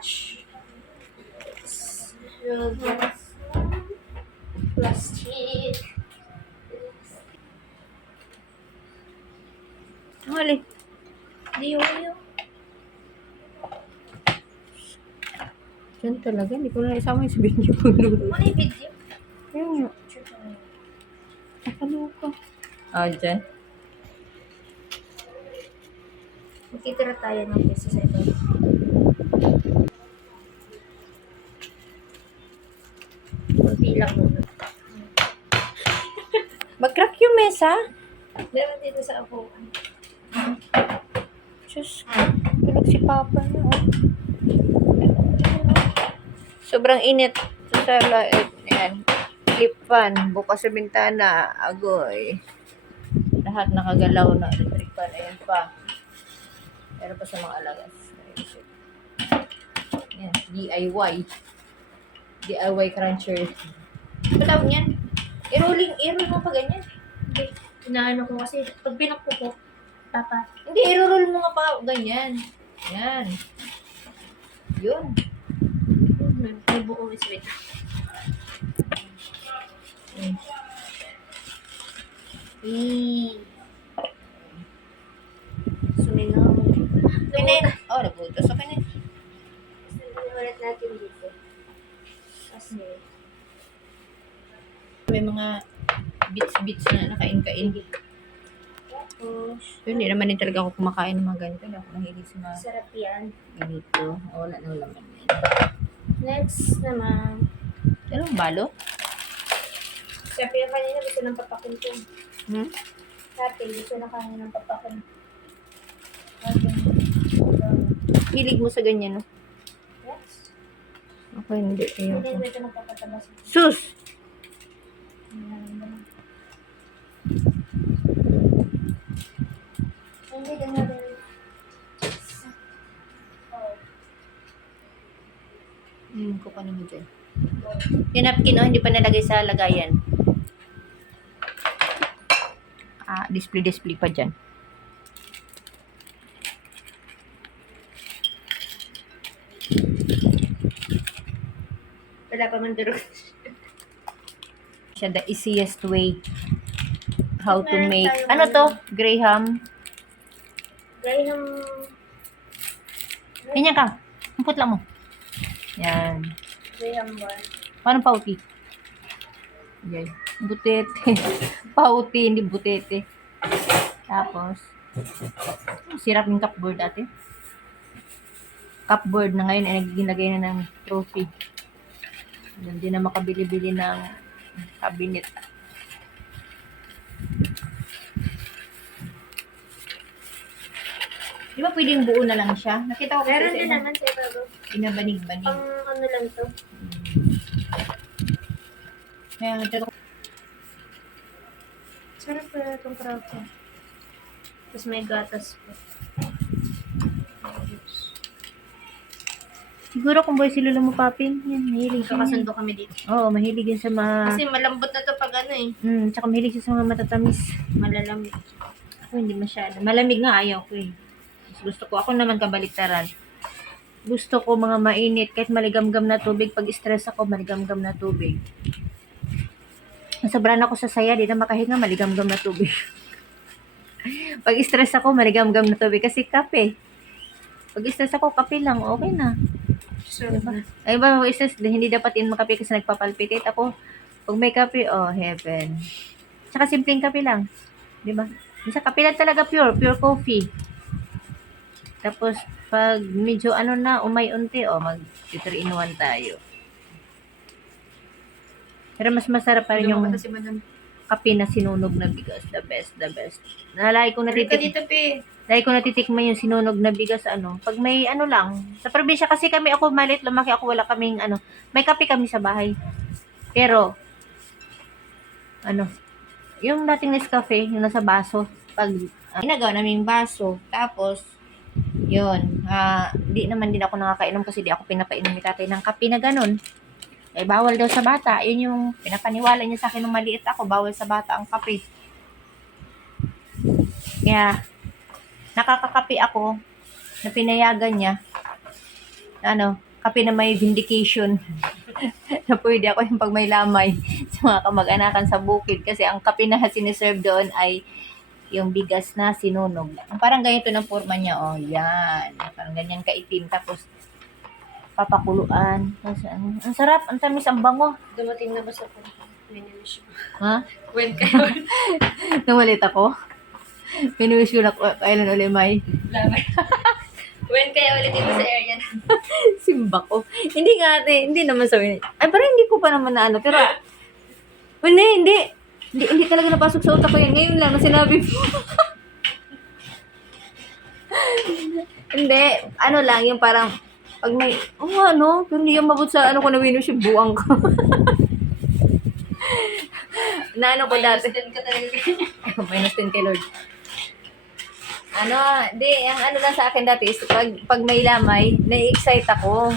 trash. We'll get plastic. Hali. Di yun. Diyan talaga. Hindi ko na isama yung sabihin niyo po. Ano yung video? Ayun nga. Nakaloka. Dyan. Magtitira tayo ng pesa sa iba. Magbilang muna. Mag-crack yung mesa. Meron dito sa apuan. Diyos ko. Tulog si Papa na. Oh. Sobrang init. Sa lahat. Ayan. Clip fan. Bukas sa bintana. Agoy. Lahat nakagalaw na electric fan. Ayan pa. Meron pa sa mga alagas. Ayan. DIY. DIY cruncher. Palaw niyan. I-roll mo pa ganyan. Hindi. Inaano ko kasi pag pinakpo ko, papa. Hindi, i-roll mo nga pa ganyan. Yan. Yun. May buong sweet. Suminaw. Kinin. Oh, nabutas. So, kinin. Ulit natin dito. Kasi, May mga bits na nakain-kain. tapos, Pero hindi naman din talaga ako kumakain ng mga ganito. Hindi ako mahilig sa mga sarap yan. ganito. Wala nang laman yan. Next naman, Anong balo? sabi yung kanina gusto ng papakin ko. Hmm? Sabi, gusto na kanina ng papakin. Hilig mo sa ganyan, no? Yes. Ako hindi. Hindi Ayoko. ko ito nagpapatabas. Sus! Hindi ganyan rin. Ko pa naman dyan. Yung napkin, oh, hindi pa nalagay sa lagayan. Display pa dyan. Wala pa man durog. Siya the easiest way how to Meron make. tayong Ano to? Graham. Graham. Ganyan ka. Umpot lang mo. Yan. Graham one. Paano pauti? Yan. Butete. Pauti, hindi butete. Tapos, sirap yung cupboard ate. Cupboard na ngayon ay nagigilagay na ng trophy. Hindi na makabili-bili ng cabinet. Di ba pwedeng buo na lang siya? Nakita ko kasi Meron sa din iba, naman sa ibabaw. binabanig-banig. Pang ano lang to. Kaya ito Sarap pala itong krauto. Tapos may gatas po. siguro kung boy si Lolo mo papin, yan, mahilig siya. Kakasundo kami dito. Oo, mahilig yun sa mga... Kasi malambot na to pag ano eh. tsaka mahilig siya sa mga matatamis. Malalamig. Ako hindi masyado. Malamig nga ayaw ko eh. Mas gusto ko, ako naman kabaliktaran. Gusto ko mga mainit, kahit maligamgam na tubig. Pag stress ako, maligamgam na tubig. Nasobran ako sa saya, di na makahinga, maligamgam na tubig. Pag stress ako, maligamgam na tubig. Kasi kape. Pag stress ako, kape lang, okay na. So, Ay ba, pag stress, hindi dapat in makape kasi nagpapalpitate ako. Pag may kape, oh, heaven. Tsaka simpleng kape lang. Di ba? Isa kape lang talaga pure coffee. Tapos, pag medyo ano na, umay-unti, mag 3 in 1 tayo. Pero mas masarap pa rin yung si Madam. kape na sinunog na bigas. The best. Nalay ko Halika natitik. dito, Pe. Lagi ko natitikman yung sinunog na bigas, pag may ano lang. Sa probinsya kasi kami, ako maliit, lumaki ako, wala kaming may kape kami sa bahay. Pero, yung dating Nescafe, yung nasa baso, pag ginagawa namin baso, tapos, yun, di naman din ako nakakainom kasi di ako pinapainom ni tatay ng kape na ganun. Eh, bawal daw sa bata. Yun yung pinapaniwala niya sa akin nung maliit ako, bawal sa bata ang kape. Kaya, nakakakape ako na pinayagan niya kape na may vindication. Na pwede ako yung pag may lamay sa mga kamag-anakan sa bukid. Kasi ang kape na siniserve doon ay yung bigas na sinunog. Parang ganito ng forma niya, oh. Yan. Parang ganyan kaitim. Tapos, papakuluan. Tapos, ang sarap. Ang tamis, ang bango. Dumating na ba sa finish mo? Ha? When kayo? Nawalit ako? Pinuwish ko na kailan ulit may Lamay. When kaya ulit dito sa area na? simba ko. Hindi nga ate, hindi naman sabi ay parang hindi ko pa naman na ano, pero hindi talaga napasok sa utak ko yan. Ngayon lang na sinabi mo. Hindi, ano lang, yung parang, pag may, ano, pero hindi yung mabot sa ano ko na winush yung buwang ko. Na ano ko dati. Minus 10 ka talaga. Minus 10 kay Lord. Ano, ang ano lang sa akin dati is pag may lamay, na-excite ako.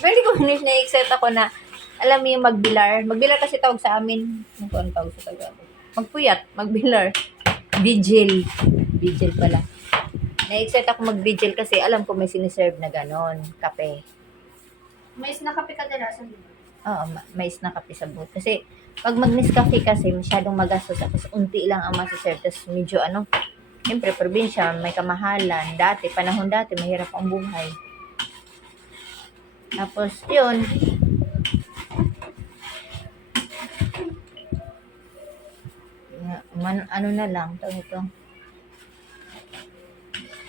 Pero hindi ko na-excite ako na, alam mo yung magbilar. Magbilar kasi tawag sa amin. Ano ko ang tawag sa Tagalog? Magpuyat, magbilar. Vigil. Vigil pala. Na-excite ako mag-vigil kasi alam ko may siniserve na ganon, kape. May snakape ka kadalasan, di ba? Oo, may snack kape sa booth. Kasi, pag mag-Nescafe kasi, masyadong magastos. Tapos, unti lang ang masiserve. Tapos, medyo ano, siyempre, probinsya, may kamahalan. Panahon dati, mahirap ang buhay. Tapos, yun. Ano na lang, tawag ito.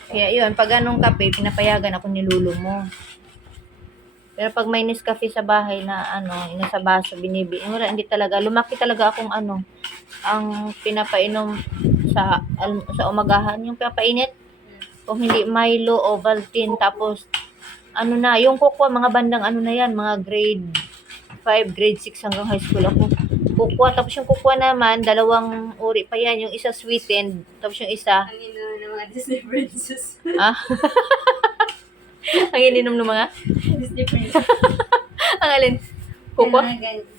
Kaya yun, pag anong kape, pinapayagan ako ni Lulu mo. Pero pag may Nescafe sa bahay na nasa baso, wala, hindi talaga. Lumaki talaga akong ang pinapainom sa umagahan, yung pinapainit. Kung hindi Milo, Ovaltine, tapos, yung cocoa, mga bandang na yan, mga grade 5, grade 6 hanggang high school ako. Cocoa, tapos yung cocoa naman, dalawang uri pa yan, yung isa sweetened, tapos yung isa, Ang ino ng mga Disney princess. ang ininom ng mga, Disney princess. ang alin, cocoa? Mga ganyan.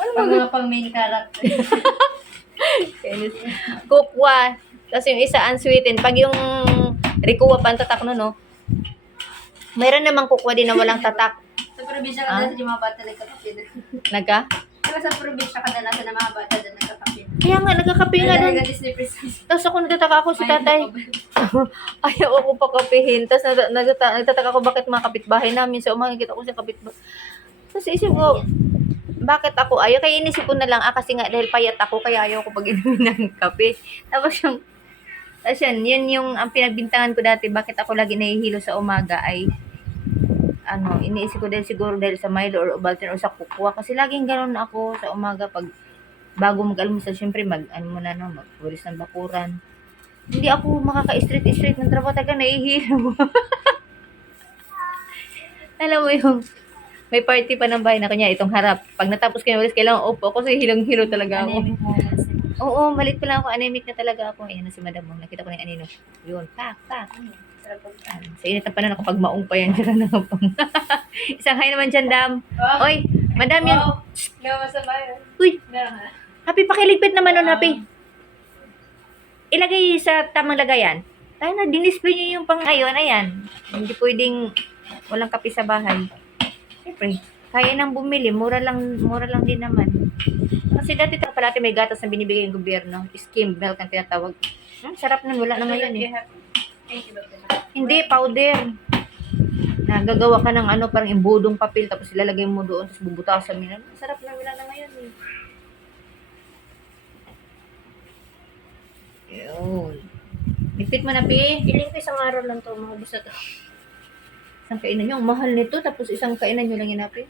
Ano Pag mga mga pang main character. cocoa, tapos yung isa unsweetened. Pag yung Ricoa pa ang tatak no? Mayroon namang cocoa din na walang tatak. Sa probinsya kadalasan yung mga bata nagkakape na. Nagka? Diba sa probinsya kadalasan ng mga bata doon nagkakape na. Kaya nga, nagkakape nga doon. Talaga Disney princess. Tapos ako nagtataka ako si tatay. Ayaw ako pa kapehin. Tapos nagtataka ako bakit mga kapitbahay namin. Sa umaga kita ko sa kapitbahay. Tapos isip ko, bakit ako ayaw? Kaya inisip ko na lang, kasi nga dahil payat ako, kaya ayaw ko pag inumin ng kape. Tapos yun yung ang pinagbintangan ko dati, bakit ako lagi nahihilo sa umaga ay, iniisip ko dahil sa Milo or Ovaltine or sa Cocoa. Kasi laging gano'n ako sa umaga pag bago mag-almusal, syempre magpulis ng bakuran. Hindi ako makaka-straight ng trabaho, talaga nahihilo. Alam mo yung may party pa ng bahay na kanya, itong harap. Pag natapos ko yung walis, kailangan upo ako kasi hilang-hilo talaga ako. Anemic moments. Oo, malit pa lang ako. Anemic na talaga ako. Ayan na si madam mo. Nakita ko na yung anino. Yun, pak. Sarap pag Sa init na panan ako pag maong pa yan. Isang hi naman dyan, dam. Oh, Oy, madam yan. wow. Meron masama yun. Uy, Meron ha? happy, pakiligpit naman nun, happy. Ilagay sa tamang lagayan. Tayo na, dinisplay nyo yung pang ayon. Ayan. Hindi pwedeng walang kape sa bahay. Siyempre, kaya nang bumili. Mura lang din naman. Kasi dati pala may gatas na binibigay ng gobyerno. Skim milk ang tinatawag. Sarap nun. Wala na ngayon eh. Thank you, Dr. Hindi, powder. Nagagawa ka ng parang imbudong papel, tapos ilalagay mo doon, tapos bubutasan mo. Sarap na, wala na ngayon eh. Yun. Ipit mo na, Pi. Piling ko isang araw lang to, mga gusto to. Isang kainan nyo. Ang mahal nito, tapos isang kainan nyo lang yun, Pi.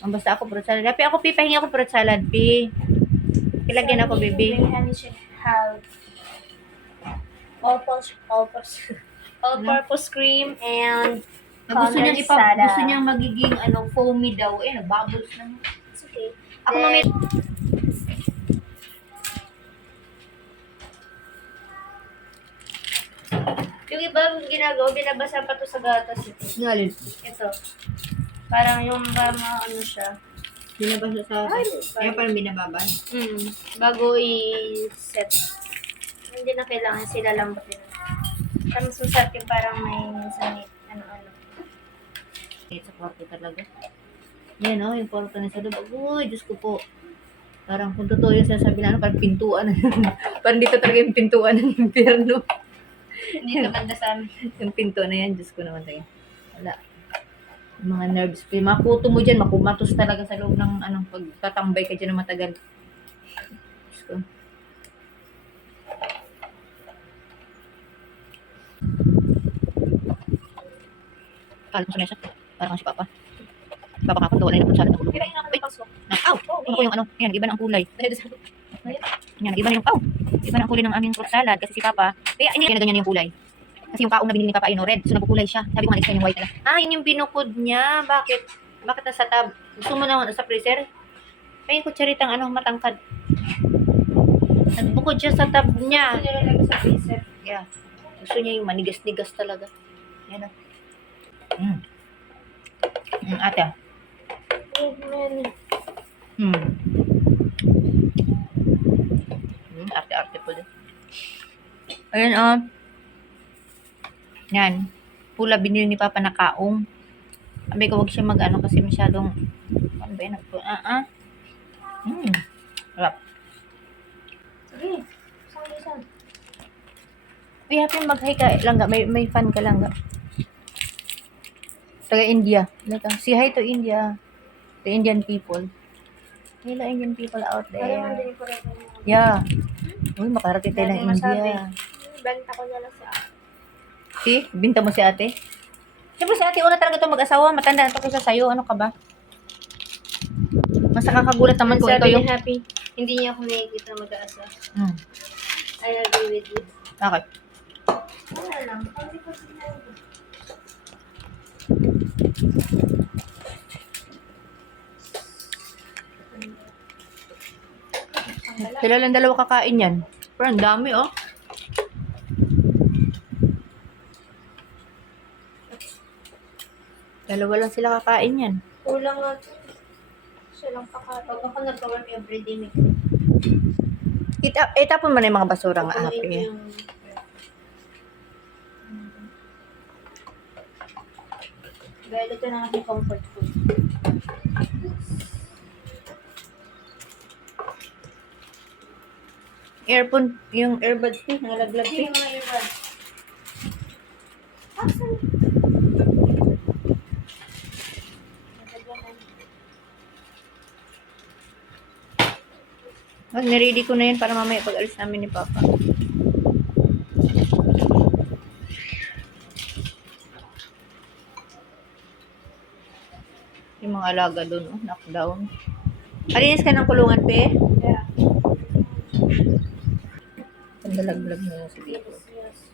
Ang basta ako, fruit salad. Pi, ako, Pi, pahingi ako fruit salad, Pi. Ilagyan ako, baby. May honey should have all-purpose cream and Gusto niyang sada. gusto niyang magiging foamy daw. Nagbubbles na. It's okay. Ako Then, mamit. yung iba ginagawa, binabasa pa to sa gatas. Ngalin. Ito. Parang yung siya. Binabasa sa... Ay, Kaya parang binababad. Bago i-set. Hindi na kailangan sila lambutin. Tapos masarap yung parang may minsan ano. Sa kwarto talaga. Yan oh, yung kwarto na sa loob. Uy, Diyos ko po. Parang kung totoo yung sasabi na ano, parang pintuan. Parang dito talaga yung pintuan ng impyerno. Dito banda sa amin. Yung pinto na yan, Diyos ko naman tayo. Wala. Yung mga nerves. Yung mga kuto mo dyan, makumatos talaga sa loob ng anong pagtatambay ka dyan na matagal. Diyos ko. Kala mo sa mesa. Parang si Papa. Si Papa kapag gawa na yung punsalan ng ulo. Pero yung ako pasok. Aw! Ano ko yung ano? Yan, iba na ang kulay. Yan, iba na yung, iba na ang kulay ng aming fruit salad kasi si Papa, kaya hindi na ganyan yung kulay. Kasi yung kaong na binili ni Papa ay no red, so nabukulay siya. Sabi ko nga, next time yung white na lang. Ah, yun yung binukod niya. Bakit? Bakit nasa tab? Gusto mo na sa freezer? Ay, yung kutsaritang ano, matangkad. Nagbukod siya sa tab niya. Gusto nila lang sa freezer. Yeah. Gusto niya yung manigas-nigas talaga. Yan o. Ate. Oh, man. Arte-arte po din. Ayan o. Yan. Pula binili ni Papa na kaong. Sabi ko wag siya mag-ano kasi masyadong ano ba yun? Sarap. Sige. Isang. Uy, happy mag-hi ka. Langga, may fan ka langga. Taga India. Like, say hi to India. The Indian people. Hello, Indian people out Parang there. hindi ko rin. Yeah. Uy, makarating tayo ng Laging masabi. India. Benta ko na lang sa akin. See? Binta mo si ate? Siyempre si ate, una talaga ito mag-asawa. Matanda na ito kaysa sa'yo. Ano ka ba? Mas nakakagulat naman kung ikaw Sabi yung... ni Happy, hindi niya ako nakikita na mag-aasa. I agree with you. Okay. Wala lang. Hindi ko sinabi. Sila lang dalawa kakain yan. Pero ang dami, oh. Dalawa lang sila kakain yan. Kulang nga. Siya lang pakapag. Pag ako nag-work everyday, may Itapon mo na yung mga basura nga, kukunin ko happy. yung... Dahil ito na aking comfort food. Earphone, yung earbuds ko, nalaglag Hindi ko. yung mga earbuds. Niready ko na yun para mamaya pag-alis namin ni Papa. Yung mga alaga doon, oh, knockdown. Alinis ka ng kulungan, pe? Yeah. Pandalaglag mo yun sa dito. Yes.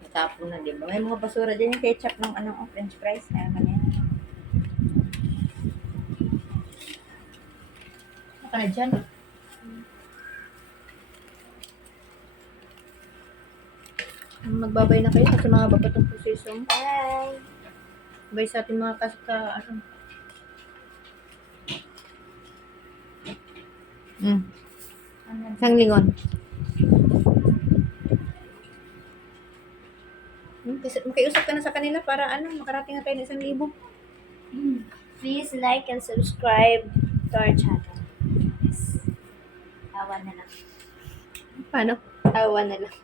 Natapon na, di ba? May mga basura din yung ketchup ng french fries. Ayan man yan. Ano ka na dyan? Magbabay na kayo kasi mga baba itong proseso. Bye! Bye sa ating mga Isang lingon. Kasi makiusap ka na sa kanila para makarating na tayo ng 1,000. Please like and subscribe to our channel. Yes. Awa na lang. Paano? Awa na lang.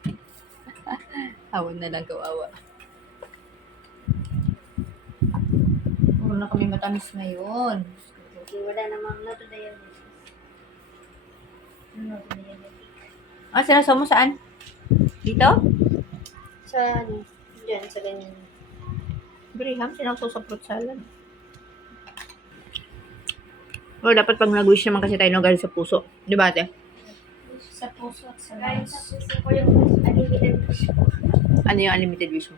Awan na lang kawawa. Puro na kami matamis ngayon. Okay, wala namang not to diabetes. Not to diabetic. Sinasama mo saan? Dito? Sa ano? Diyan, sa ganyan. Graham, sinasama sa fruit salad. O, dapat pag nag-wish naman kasi tayo ng galing sa puso. Di ba, ate? Sa puso at sa lungs. Sa puso ko yung unlimited wish ko. Ano yung unlimited wish mo?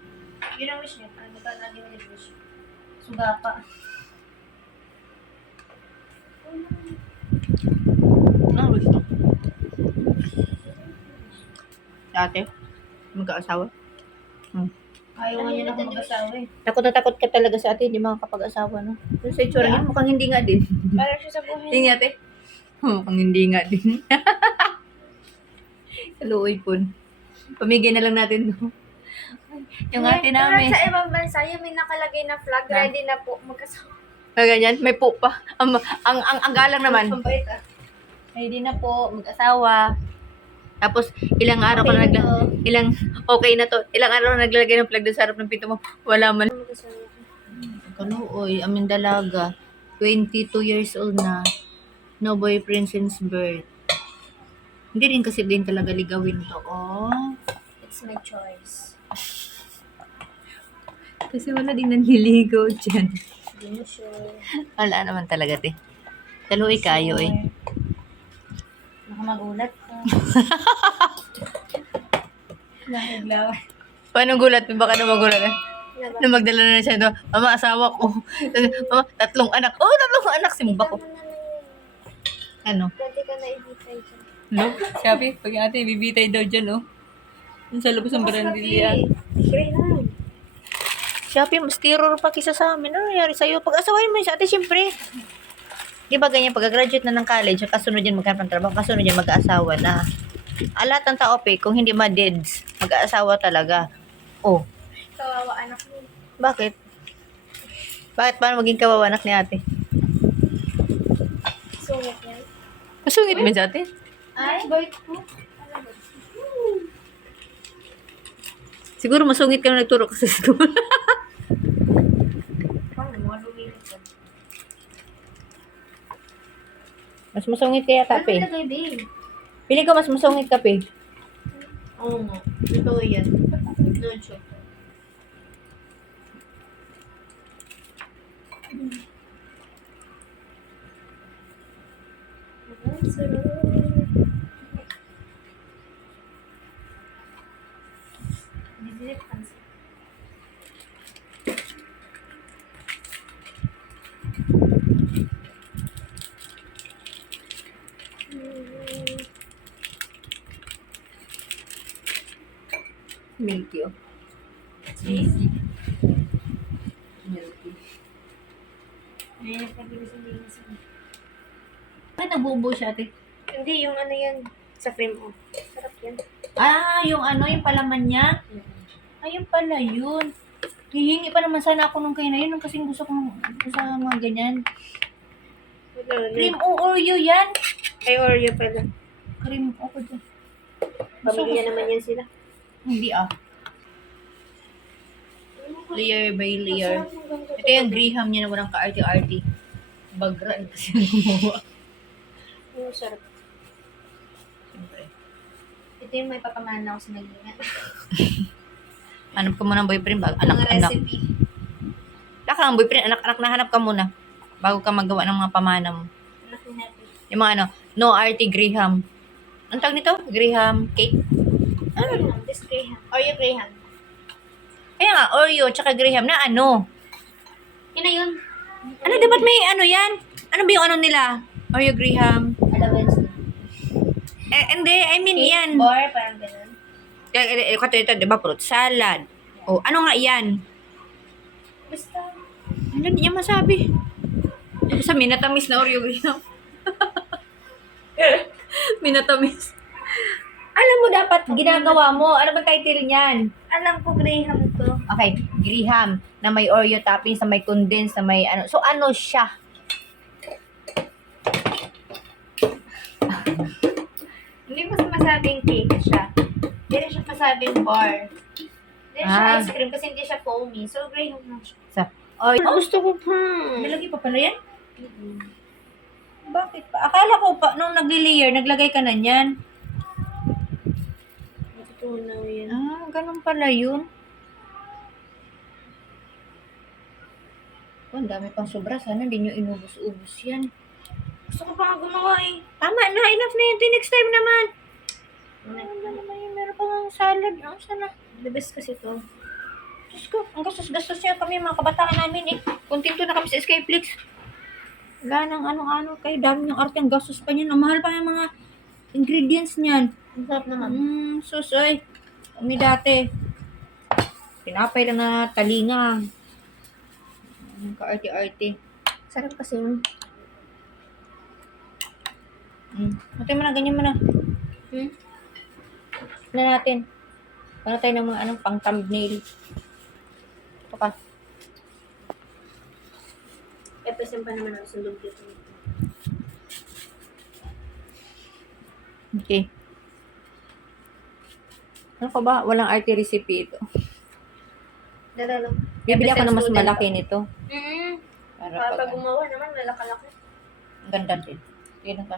Yun ang wish niya. Ano ba ang unlimited wish? Suga pa. Ano wish mo? Ate? Magkaasawa? Ayaw nga niya na akong mag-asawa eh. Takot na takot ka talaga sa ate, hindi makakapag-asawa, no? Pero sa itsura niya, mukhang hindi nga din. Para siya sa buhay. Hindi nga, ate. Mukhang hindi nga din. Kaluoy po. Pamigay na lang natin, no? Yung ate namin. Sa ibang bansa, yung may nakalagay na flag, Na? ready na po magkasama. Ganyan, may po pa. Ang galang naman. Ang bait ah. Ready na po, mag-asawa. Tapos, ilang araw ko na Okay na to. okay na to. Ilang araw na naglalagay ng plug doon sa harap ng pinto mo. Wala man. Magkasama. Kaluoy, aming dalaga. 22 years old na. No boyfriend since birth. Hindi rin kasi din talaga ligawin to. Oh. It's my choice. Kasi wala din nanliligaw dyan. Hindi mo sure. Wala naman talaga, te. Kaluoy kayo, eh. Baka magulat ka. Nahiglaw. Paano gulat? Baka na magulat, eh. Na magdala na siya doon. Mama, asawa ko. Mama, 3 anak. Oh, 3 anak. Simba ko. Ano? Dati ka na ibitay dyan. No? Sabi, pag ate, bibitay daw dyan, oh. Yung sa labas ng barandilya. Great na. Shopee, mas terror pa kisa sa amin. Ano nangyari sa'yo? Pag-asawain mo siya, ate, syempre. Di ba ganyan, pag-graduate na ng college, kasunod yan maghanap ng trabaho, kasunod yan mag-aasawa na. Lahat ng tao, pe, kung hindi ma-deads, mag-aasawa talaga. Oh, Kawawa anak mo. bakit? Bakit paano maging kawawa anak ni ate? Sungit yan. Masungit ba sa ate? Ay, bait ko. Siguro masungit ka na nagturo ka sa school. Paano mo lumilit ka? Mas masungit kaya Ano tape. ilagay, babe? Pili ko mas masungit ka, pe. Oo nga. Totoo yan. No joke. Milky, oh. Cheese? Milky. Ay, nagpabilis ang linis mo. Bakit nabubo siya, ate? Hindi, yung ano yan. Sa frame mo. Sarap yan. Ah, yung ano, yung palaman niya? Ayun pala yun. Hihingi pa naman sana ako nung kayo na yun. Nung kasing gusto kong sa mga ganyan. Cream o Oreo yan. Ay, Oreo pala. Cream o ko dyan. Pamilya naman yan sila. Hindi ah. Layer by layer. Ito yung graham niya na walang ka-arty-arty. Bagra kasi ang gumawa. Ano, sarap. Siyempre. Ito yung may papamana ako sa nalingan. Hanap ka muna ng boyfriend bago Mga anak-anak. recipe. Wala ka ng boyfriend, anak-anak na hanap ka muna. Bago ka magawa ng mga pamana mo. Anak ni natin. Yung mga ano, no arty graham. Ang tawag nito? Graham cake? Ano? This Graham. Oreo Graham. Kaya nga, Oreo tsaka graham na ano? Yun na yun. Ano, dapat may ano yan? Ano ba yung ano nila? Oreo graham. Allowance. Hindi, I mean yan. Bar, parang ganun. Kato ito, di ba, fruit salad. O, ano nga yan? Basta. Ano, hindi niya masabi. Basta minatamis na Oreo graham. Minatamis. Alam mo dapat ginagawa mo. Ano ba title niyan? Alam ko Graham to. Okay, graham na may Oreo toppings, na may condensed, na may ano. So, ano siya? Hindi ko masabing cake siya. Hindi rin siya masabing bar. Hindi rin siya Ah. ice cream kasi hindi siya foamy. So, Graham lang siya. Sa, oh, Gusto ko pa. nilagay pa pala yan? Bakit pa? Akala ko pa, nung nagli-layer, naglagay ka na niyan. Natutunaw yan. Ah, ganun pala yun. Oh, ang dami pang sobra. Sana hindi nyo inubos-ubos yan. Gusto ko pa nga gumawa eh. Tama na, enough na yun. Next time naman. Ano naman yun? Meron pa nga salad. Ano, sana? The best kasi to. Diyos ko, ang gastos-gastos niya kami mga kabataan namin eh. Kontento na kami sa Skyflix. Wala nang ano-ano kayo. Dami ng arte ang gastos pa niyan. Ang mahal pa yung mga ingredients niyan. Ang sarap naman. Susoy. Kami dati. Pinapay lang na talinga. Ang ka-arte-arte. Sarap kasi yun. Matay mo na, ganyan mo na. Hmm? Na natin. Ano tayo ng mga anong pang thumbnail. Ito pa. Episode pa naman ang sundog dito. Okay. Ano ko ba? Walang arte recipe ito. Dala lang. Bibili ako ng mas Student malaki pa. nito. Mm-hmm. Para Para pag pag gumawa naman, malakalaki. ang ganda din. Yun ang